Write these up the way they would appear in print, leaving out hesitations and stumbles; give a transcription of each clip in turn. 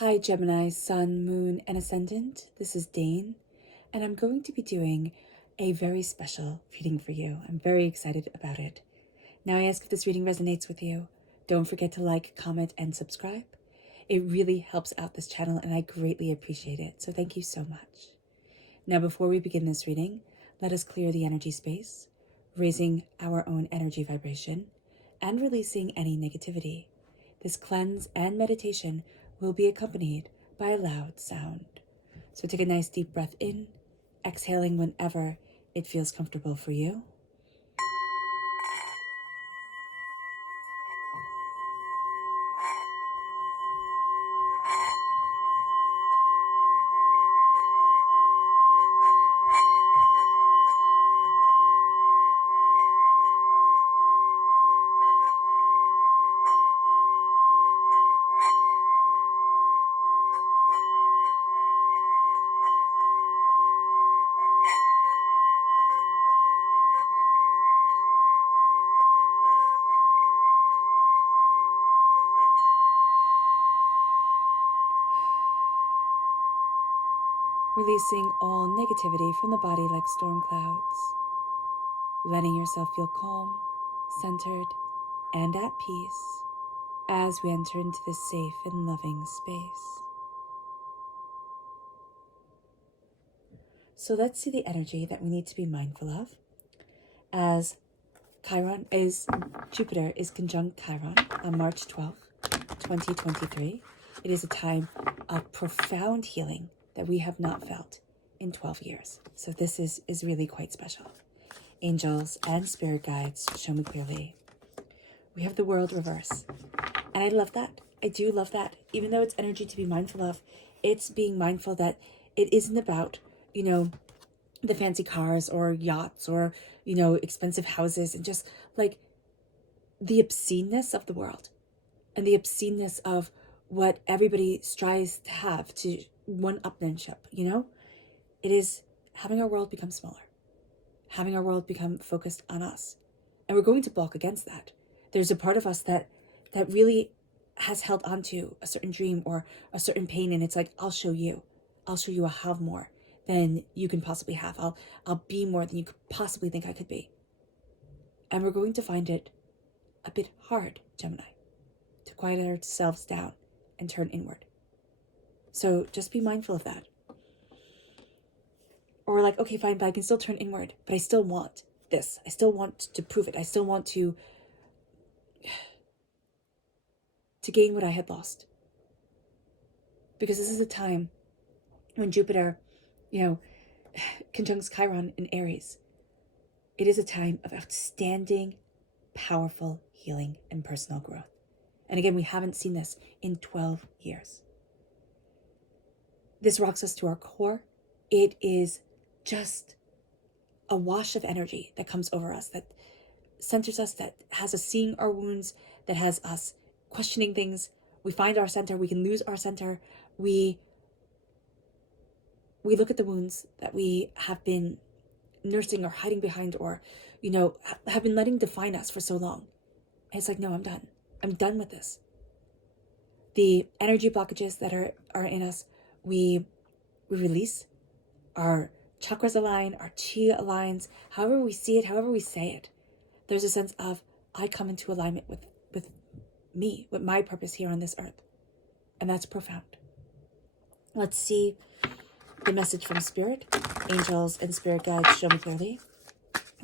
Hi Gemini, Sun, Moon, and Ascendant. This is Dane, and I'm going to be doing a very special reading for you. I'm very excited about it. Now I ask if this reading resonates with you. Don't forget to like, comment, and subscribe. It really helps out this channel, and I greatly appreciate it, so thank you so much. Now before we begin this reading, let us clear the energy space, raising our own energy vibration, and releasing any negativity. This cleanse and meditation will be accompanied by a loud sound. So take a nice deep breath in, exhaling whenever it feels comfortable for you. Releasing all negativity from the body like storm clouds. Letting yourself feel calm, centered, and at peace as we enter into this safe and loving space. So let's see the energy that we need to be mindful of as Jupiter is conjunct Chiron on March 12th, 2023. It is a time of profound healing that we have not felt in 12 years. So this is really quite special. Angels and spirit guides show me clearly. We have the world reverse. And I love that. I do love that. Even though it's energy to be mindful of, it's being mindful that it isn't about, the fancy cars or yachts or, expensive houses, and just like the obsceneness of the world and the obsceneness of what everybody strives to have, to one-upmanship, It is having our world become smaller, having our world become focused on us. And we're going to balk against that. There's a part of us that really has held on to a certain dream or a certain pain, and it's like, I'll show you I'll have more than you can possibly have. I'll be more than you could possibly think I could be. And we're going to find it a bit hard, Gemini, to quiet ourselves down and turn inward. So just be mindful of that. Or we're like, okay, fine, but I can still turn inward, but I still want this. I still want to prove it. I still want to gain what I had lost. Because this is a time when Jupiter, conjuncts Chiron in Aries. It is a time of outstanding, powerful healing and personal growth. And again, we haven't seen this in 12 years. This rocks us to our core. It is just a wash of energy that comes over us, that centers us, that has us seeing our wounds, that has us questioning things. We find our center, we can lose our center. We look at the wounds that we have been nursing or hiding behind, or, have been letting define us for so long. And it's like, no, I'm done. I'm done with this. The energy blockages that are in us, we release. Our chakras align, our chi aligns, however we see it, however we say it. There's a sense of, I come into alignment with me, with my purpose here on this earth. And that's profound. Let's see the message from Spirit. Angels and spirit guides show me clearly.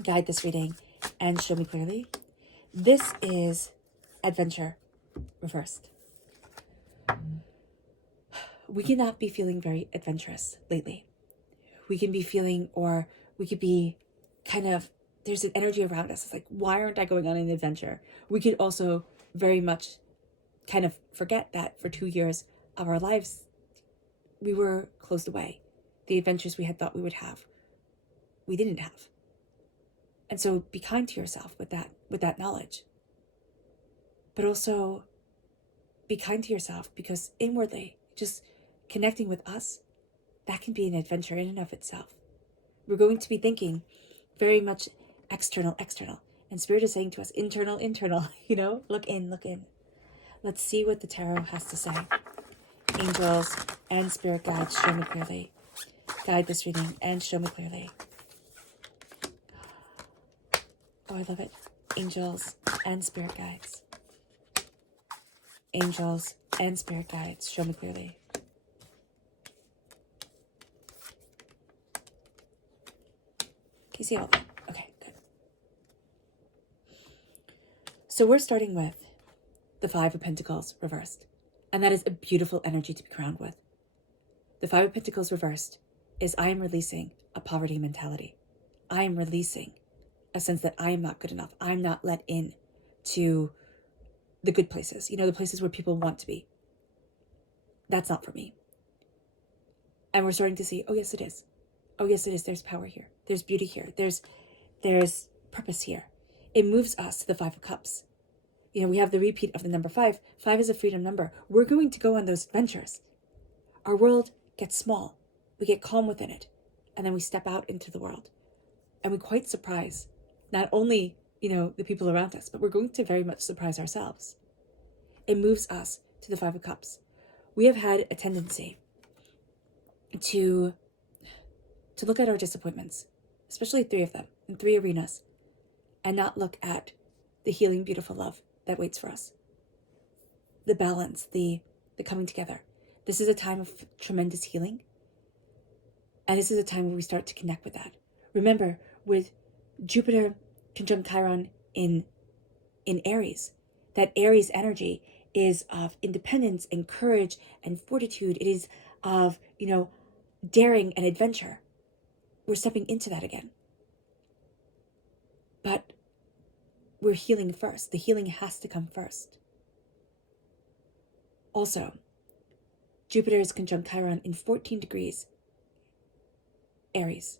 Guide this reading and show me clearly. This is adventure reversed. We cannot be feeling very adventurous lately. We can be feeling, or we could be there's an energy around us. It's like, why aren't I going on an adventure? We could also very much kind of forget that for 2 years of our lives, we were closed away. The adventures we had thought we would have, we didn't have. And so be kind to yourself with that knowledge. But also be kind to yourself, because inwardly, just connecting with us, that can be an adventure in and of itself. We're going to be thinking very much external. And Spirit is saying to us, internal, look in. Let's see what the tarot has to say. Angels and spirit guides, show me clearly. Guide this reading and show me clearly. Oh, I love it. Angels and spirit guides. Angels and spirit guides, show me clearly. Can you see all that? Okay, good. So we're starting with the Five of Pentacles reversed. And that is a beautiful energy to be crowned with. The Five of Pentacles reversed is I am releasing a poverty mentality. I am releasing a sense that I am not good enough. I'm not let in to the good places, the places where people want to be. That's not for me. And we're starting to see, oh yes, it is. Oh yes, it is. There's power here. There's beauty here. There's purpose here. It moves us to the Five of Cups. We have the repeat of the number 5. 5 is a freedom number. We're going to go on those adventures. Our world gets small. We get calm within it. And then we step out into the world. And we quite surprise not only, the people around us, but we're going to very much surprise ourselves. It moves us to the Five of Cups. We have had a tendency to look at our disappointments, especially 3 of them in 3 arenas, and not look at the healing, beautiful love that waits for us. The balance, the coming together. This is a time of tremendous healing. And this is a time where we start to connect with that. Remember, with Jupiter conjunct Chiron in Aries, that Aries energy is of independence and courage and fortitude. It is of, daring and adventure. We're stepping into that again. But we're healing first. The healing has to come first. Also, Jupiter is conjunct Chiron in 14 degrees Aries.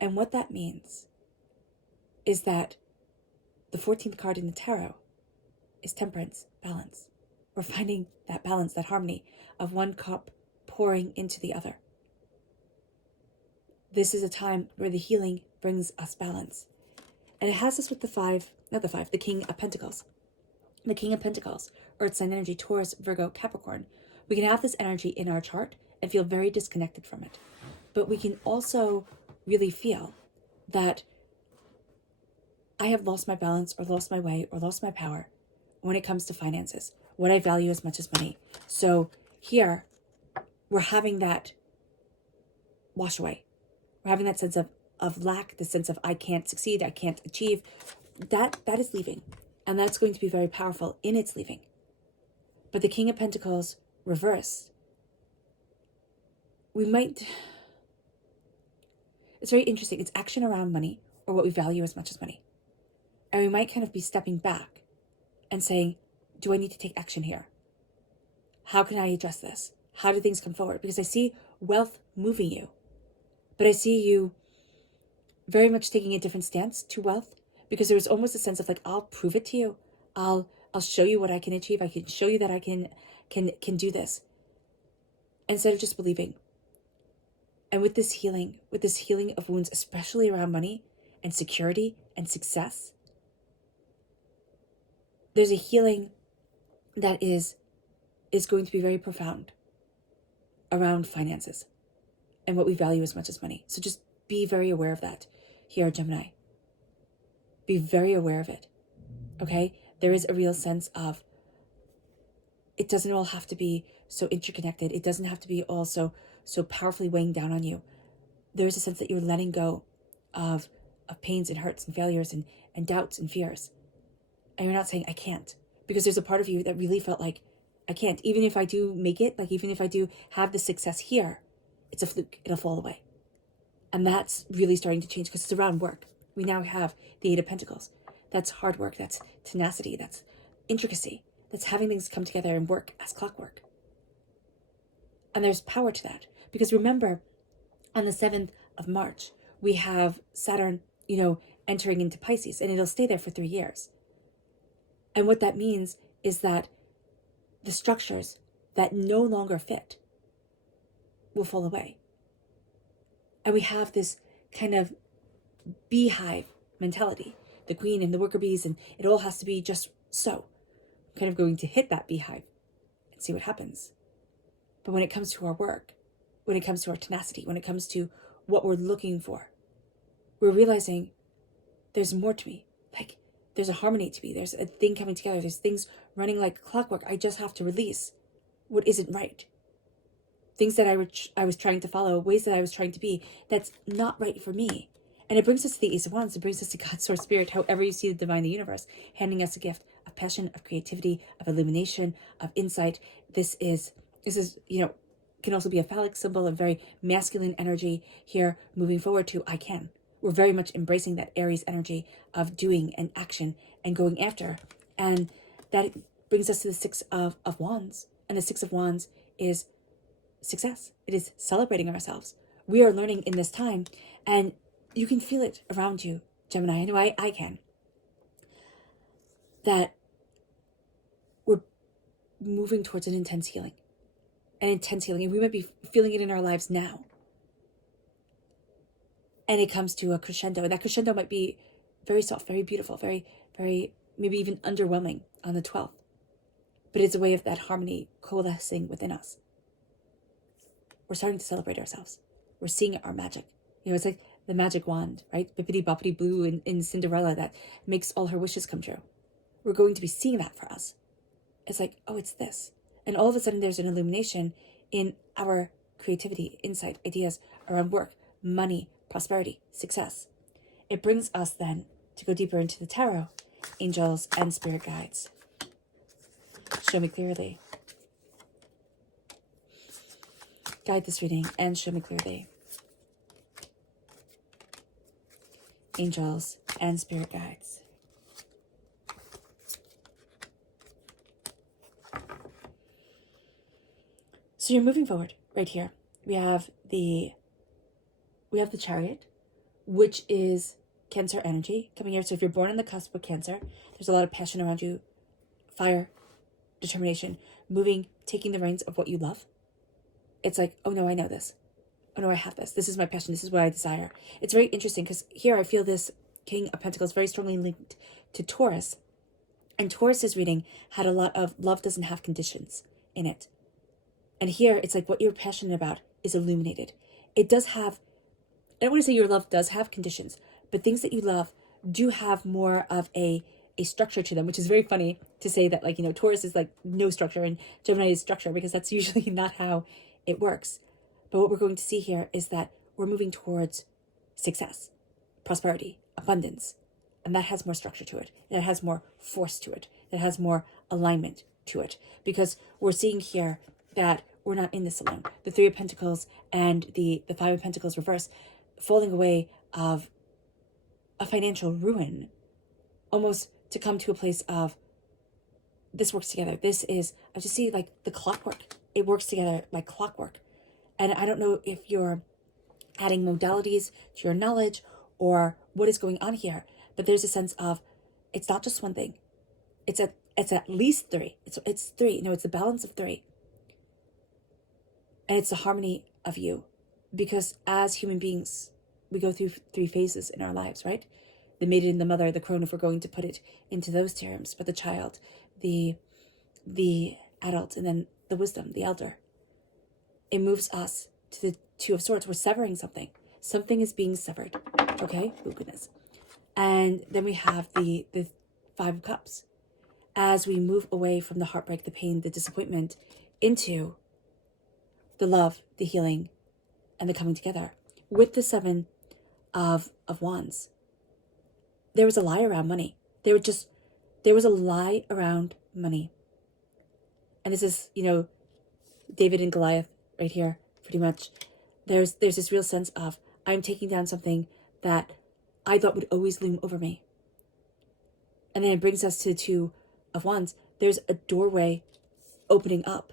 And what that means is that the 14th card in the tarot is temperance, balance. We're finding that balance, that harmony of one cup pouring into the other. This is a time where the healing brings us balance. And it has us with the King of Pentacles. The King of Pentacles, Earth sign energy, Taurus, Virgo, Capricorn. We can have this energy in our chart and feel very disconnected from it. But we can also really feel that I have lost my balance or lost my way or lost my power when it comes to finances, what I value as much as money. So here, we're having that wash away. We're having that sense of lack, the sense of I can't succeed, I can't achieve. That is leaving. And that's going to be very powerful in its leaving. But the King of Pentacles reverse, it's very interesting. It's action around money or what we value as much as money. And we might kind of be stepping back and saying, do I need to take action here? How can I address this? How do things come forward? Because I see wealth moving you, but I see you very much taking a different stance to wealth, because there was almost a sense of like, I'll prove it to you. I'll show you what I can achieve. I can show you that I can do this. Instead of just believing. And with this healing of wounds, especially around money and security and success, there's a healing that is going to be very profound around finances and what we value as much as money. So just be very aware of that here, Gemini. Be very aware of it, okay? There is a real sense of, it doesn't all have to be so interconnected. It doesn't have to be all so powerfully weighing down on you. There is a sense that you're letting go of pains and hurts and failures and doubts and fears. And you're not saying, I can't. Because there's a part of you that really felt like, I can't. Even if I do make it, like even if I do have the success here, it's a fluke. It'll fall away. And that's really starting to change because it's around work. We now have the Eight of Pentacles. That's hard work. That's tenacity. That's intricacy. That's having things come together and work as clockwork. And there's power to that. Because remember, on the 7th of March, we have Saturn, entering into Pisces, and it'll stay there for 3 years. And what that means is that the structures that no longer fit will fall away. And we have this kind of beehive mentality, the queen and the worker bees, and it all has to be just so. I'm kind of going to hit that beehive and see what happens. But when it comes to our work, when it comes to our tenacity, when it comes to what we're looking for, we're realizing there's more to me. Like, there's a harmony to me. There's a thing coming together. There's things running like clockwork. I just have to release what isn't right. Things that I was trying to follow, ways that I was trying to be, that's not right for me. And it brings us to the Ace of Wands. It brings us to God, Source, Spirit, however you see the divine, the universe, handing us a gift of passion, of creativity, of illumination, of insight. This is, can also be a phallic symbol, of very masculine energy here, moving forward to I can. We're very much embracing that Aries energy of doing and action and going after. And that brings us to the Six of Wands. And the Six of Wands is success. It is celebrating ourselves. We are learning in this time, and you can feel it around you, Gemini. I know I can. That we're moving towards an intense healing. And we might be feeling it in our lives now. And it comes to a crescendo. And that crescendo might be very soft, very beautiful, very, very, maybe even underwhelming on the 12th. But it's a way of that harmony coalescing within us. We're starting to celebrate ourselves. We're seeing our magic. It's like the magic wand, right? Bippity boppity blue in Cinderella that makes all her wishes come true. We're going to be seeing that for us. It's like, oh, it's this. And all of a sudden there's an illumination in our creativity, insight, ideas around work, money, prosperity, success. It brings us then to go deeper into the tarot, angels and spirit guides. Show me clearly. Guide this reading and show me clearly. Angels and spirit guides. So you're moving forward right here. We have the Chariot, which is Cancer energy coming here. So if you're born on the cusp of Cancer, there's a lot of passion around you, fire, determination, moving, taking the reins of what you love. It's like, oh no, I know this. Oh no, I have this. This is my passion. This is what I desire. It's very interesting because here I feel this King of Pentacles very strongly linked to Taurus. And Taurus's reading had a lot of love doesn't have conditions in it. And here it's like what you're passionate about is illuminated. It does have, I don't want to say your love does have conditions, but things that you love do have more of a structure to them, which is very funny to say that, like, Taurus is like no structure and Gemini is structure, because that's usually not how it works. But what we're going to see here is that we're moving towards success, prosperity, abundance. And that has more structure to it. That has more force to it. That has more alignment to it. Because we're seeing here that we're not in this alone. The Three of Pentacles and the Five of Pentacles reverse, falling away of a financial ruin, almost to come to a place of this works together. This is, I just see like the clockwork. It works together like clockwork. And I don't know if you're adding modalities to your knowledge or what is going on here, but there's a sense of it's not just one thing. It's at least three. It's three. It's the balance of three. And it's the harmony of you. Because as human beings, we go through three phases in our lives, right? The maiden, the mother, the crone, if we're going to put it into those terms, but the child, the adult, and then the wisdom, the elder. It moves us to the Two of Swords. We're severing something. Something is being severed. Okay? Oh, goodness. And then we have the Five of Cups. As we move away from the heartbreak, the pain, the disappointment, into the love, the healing, and the coming together. With the Seven of Wands, there was a lie around money. There was a lie around money. And this is, David and Goliath right here, pretty much. There's this real sense of, I'm taking down something that I thought would always loom over me. And then it brings us to the Two of Wands. There's a doorway opening up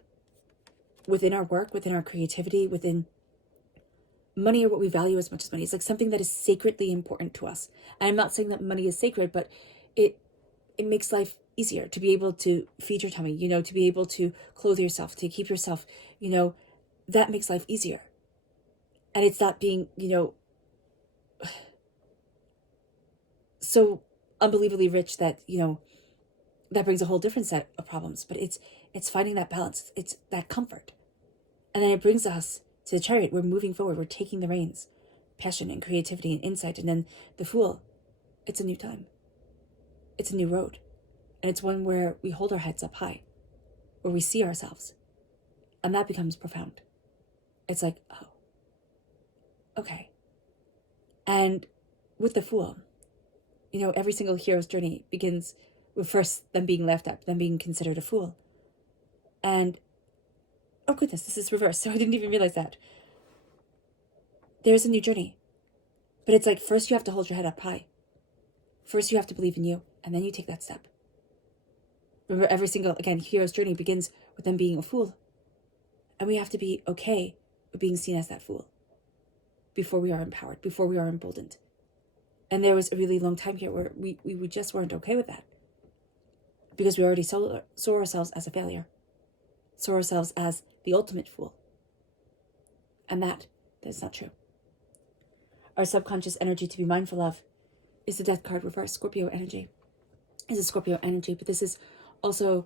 within our work, within our creativity, within money, or what we value as much as money. It's like something that is sacredly important to us. And I'm not saying that money is sacred, but it makes life easier to be able to feed your tummy, to be able to clothe yourself, to keep yourself, that makes life easier. And it's not being, so unbelievably rich that, that brings a whole different set of problems. But it's finding that balance. It's that comfort. And then it brings us to the Chariot. We're moving forward. We're taking the reins. Passion and creativity and insight. And then the Fool. It's a new time. It's a new road. And it's one where we hold our heads up high. Where we see ourselves. And that becomes profound. It's like, oh, okay. And with the Fool, every single hero's journey begins with first them being left up, them being considered a fool. And, oh goodness, this is reversed, so I didn't even realize that. There's a new journey. But it's like, first you have to hold your head up high. First you have to believe in you, and then you take that step. Remember, every single, again, hero's journey begins with them being a fool. And we have to be okay with being seen as that fool before we are empowered, before we are emboldened. And there was a really long time here where we just weren't okay with that. Because we already saw ourselves as a failure. Saw ourselves as the ultimate fool. And that is not true. Our subconscious energy to be mindful of is the Death card reverse, Scorpio energy. Is a Scorpio energy, but this is also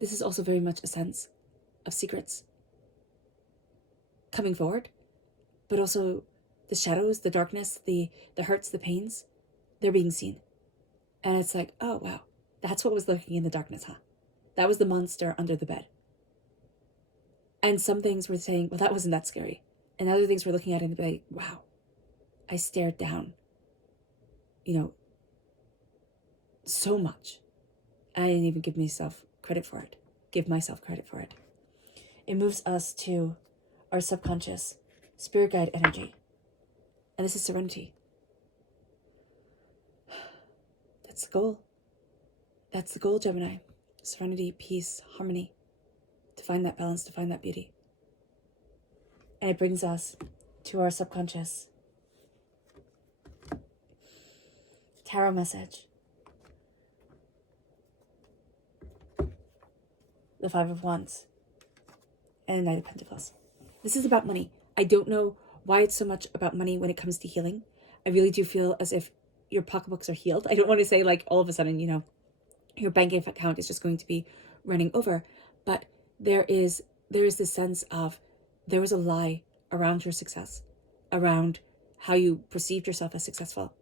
very much a sense of secrets coming forward, but also the shadows, the darkness, the hurts, the pains, they're being seen. And it's like, oh, wow, that's what was lurking in the darkness, huh? That was the monster under the bed. And some things were saying, well, that wasn't that scary. And other things we're looking at and be like, wow, I stared down, so much. I didn't even give myself credit for it. It moves us to our subconscious spirit guide energy. And this is serenity. That's the goal, Gemini. Serenity, peace, harmony. To find that balance, to find that beauty. And it brings us to our subconscious tarot message. The Five of Wands and Knight of Pentacles. This is about money. I don't know why it's so much about money when it comes to healing. I really do feel as if your pocketbooks are healed. I don't want to say like all of a sudden, your bank account is just going to be running over. But there is this sense of there was a lie around your success, around how you perceived yourself as successful.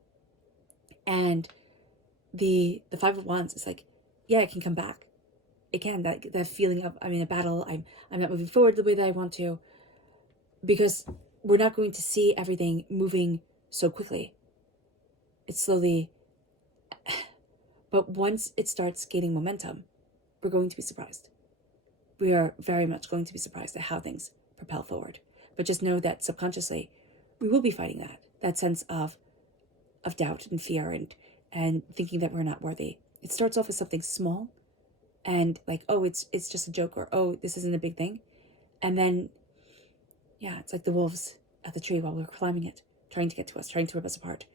And the Five of Wands is like, yeah, it can come back. It can, that feeling of I'm in a battle, I'm not moving forward the way that I want to, because we're not going to see everything moving so quickly. It's slowly, but once it starts gaining momentum, we're going to be surprised. We are very much going to be surprised at how things propel forward. But just know that subconsciously, we will be fighting that sense of doubt and fear and thinking that we're not worthy. It starts off as something small, and like, oh, it's just a joke, or oh, this isn't a big thing. And then, yeah, it's like the wolves at the tree while we're climbing it, trying to get to us, trying to rip us apart.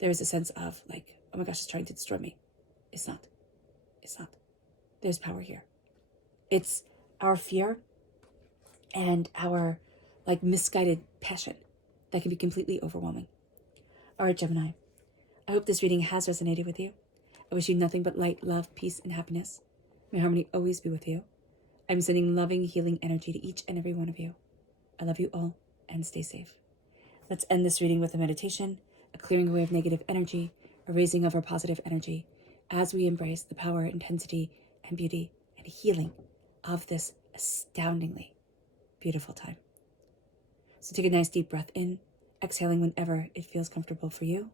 There is a sense of like, oh my gosh, it's trying to destroy me. It's not. There's power here. It's our fear and our like misguided passion that can be completely overwhelming. All right, Gemini, I hope this reading has resonated with you. I wish you nothing but light, love, peace, and happiness. May harmony always be with you. I'm sending loving, healing energy to each and every one of you. I love you all, and stay safe. Let's end this reading with a meditation, a clearing away of negative energy, a raising of our positive energy, as we embrace the power, intensity, and beauty and healing of this astoundingly beautiful time. So take a nice deep breath in, exhaling whenever it feels comfortable for you.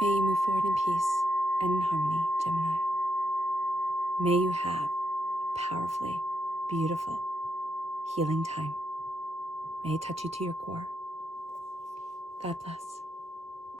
May you move forward in peace and in harmony, Gemini. May you have a powerfully beautiful healing time. May it touch you to your core. God bless.